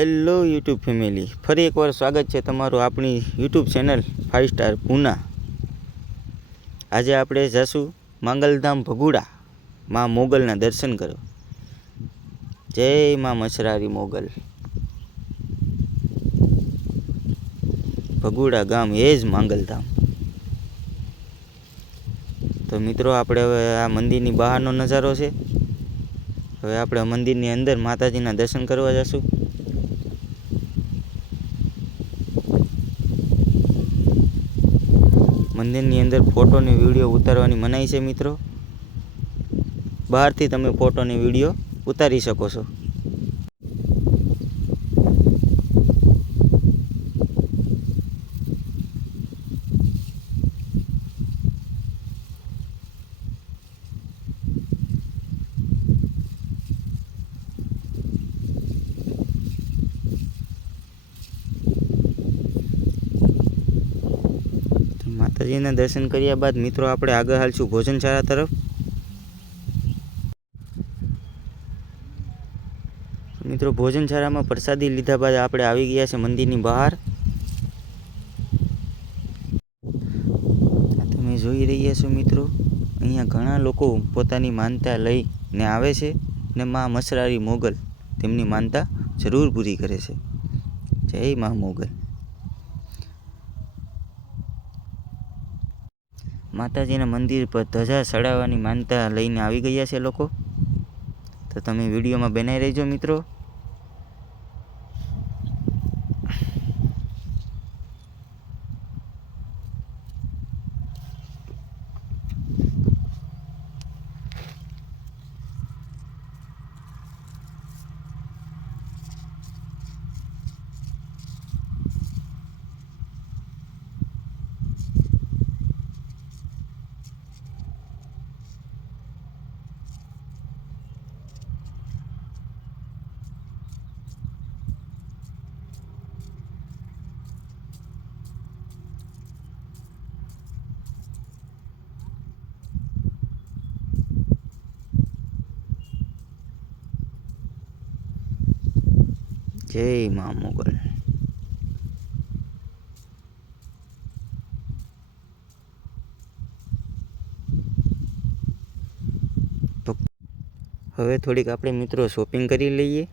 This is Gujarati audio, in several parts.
હેલો યુટ્યુબ ફેમિલી ફરી એકવાર સ્વાગત છે તમારું આપણી YouTube channel five star Poona આજે આપણે જશું માંગલધામ ભગુડા, માં મોગલના દર્શન કરો જય માં મસરારી મોગલ. ભગુડા ગામ એ જ માંગલધામ. તો મિત્રો, આપણે હવે આ મંદિરની બહારનો નજારો છે. હવે આપણે મંદિરની અંદર માતાજીના દર્શન કરવા જશું. મંદિરની અંદર ફોટો ને વીડિયો ઉતારવાની મનાઈ છે મિત્રો? બહારથી તમે ફોટો ને વીડિયો ઉતારી શકો છો તો માતાજીના દર્શન કર્યા બાદ મિત્રો આપણે આગળ હાલશું ભોજનશાળા તરફ. મિત્રો ભોજનશાળામાં પ્રસાદી લીધા બાદ આપણે આવી ગયા છે મંદિરની બહાર. તમે જોઈ રહ્યા છો મિત્રો, અહીંયા ઘણા લોકો પોતાની માનતા લઈને આવે છે ને મા મસરારી મોગલ તેમની માનતા જરૂર પૂરી કરે છે. જય મા મોગલ. માતાજીના મંદિર પર ધજા ચડાવવાની માનતા લઈને આવી ગયા છે લોકો. તો તમે વિડીયોમાં બનાવી રહેજો મિત્રો. જય મા મોગલ. હવે થોડીક આપણે મિત્રો શોપિંગ કરી લઈએ.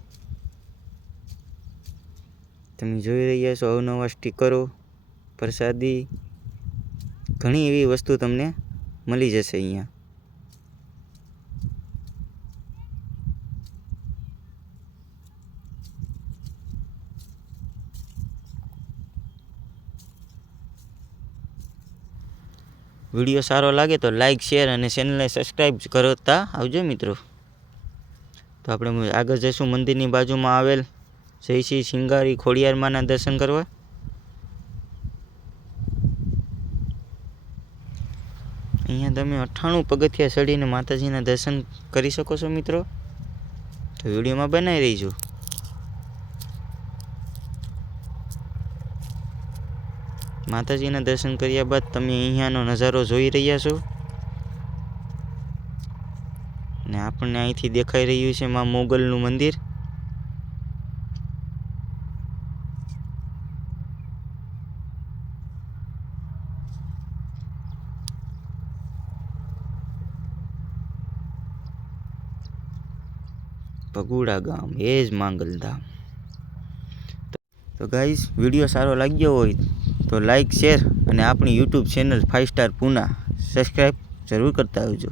તમે જોઈ રહ્યા છો અવનવા સ્ટીકરો પ્રસાદી. ઘણી એવી વસ્તુ તમને મળી જશે અહીંયા. વીડિયો સારો લાગે તો લાઇક શેર અને ચેનલને સબસ્ક્રાઈબ કરતા આવજો મિત્રો. તો આપણે આગળ જઈશું મંદિરની બાજુમાં આવેલ જય શ્રી શિંગારી ખોડિયારમાંના દર્શન કરવા. અહીંયા તમે અઠ્ઠાણું પગથિયા ચડીને માતાજીના દર્શન કરી શકો છો મિત્રો. તો વિડીયોમાં બનાવી રહીજો માતાજીના દર્શન કર્યા બાદ તમે અહીંયાનો નજારો જોઈ રહ્યા છો? ને આપણને અહીંથી દેખાઈ રહ્યું છે માં મોગલનું મંદિર. ભગુડા ગામ, એ જ માંગલધામ તો ગાઈઝ વીડિયો સારો લાગ્યો હોય તો લાઇક શેર અને આપણી YouTube channel five star Poona subscribe જરૂર કરતા આવજો.